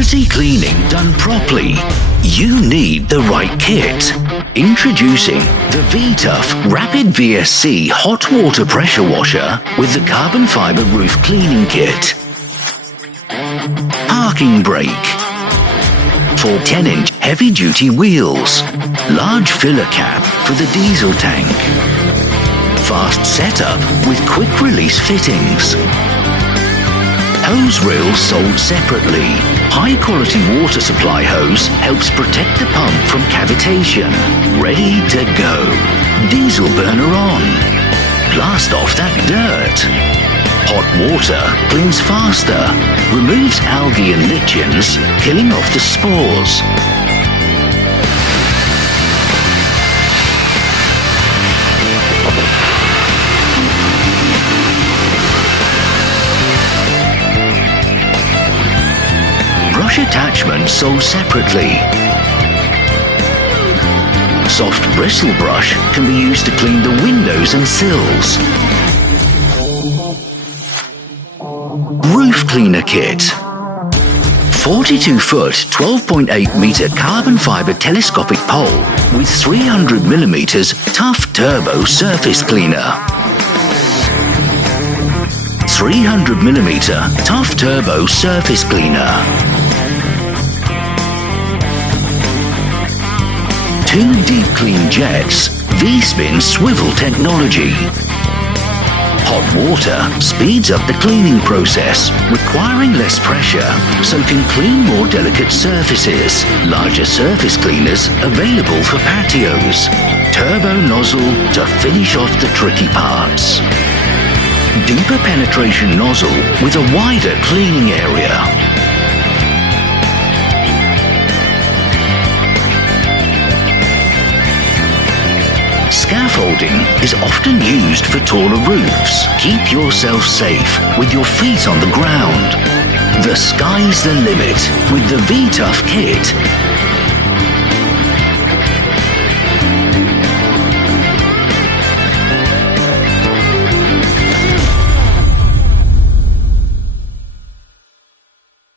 Property cleaning done properly, you need the right kit. Introducing the V-TUF Rapid VSC hot water pressure washer with the carbon fibre roof cleaning kit. Parking brake. 4 10-inch heavy-duty wheels. Large filler cap for the diesel tank. Fast setup with quick-release fittings. Hose reels sold separately. High-quality water supply hose helps protect the pump from cavitation. Ready to go. Diesel burner on. Blast off that dirt. Hot water cleans faster, removes algae and lichens, killing off the spores. Brush attachments sold separately. Soft bristle brush can be used to clean the windows and sills. Roof cleaner kit. 42-foot, 12.8-meter carbon fibre telescopic pole with 300mm TUF Turbo surface cleaner. 300mm TUF Turbo surface cleaner. 2 deep clean jets, V-spin swivel technology. Hot water speeds up the cleaning process, requiring less pressure, so can clean more delicate surfaces. Larger surface cleaners available for patios. Turbo nozzle to finish off the tricky parts. Deeper penetration nozzle with a wider cleaning area. Scaffolding is often used for taller roofs. Keep yourself safe with your feet on the ground. The sky's the limit with the V-TUF kit.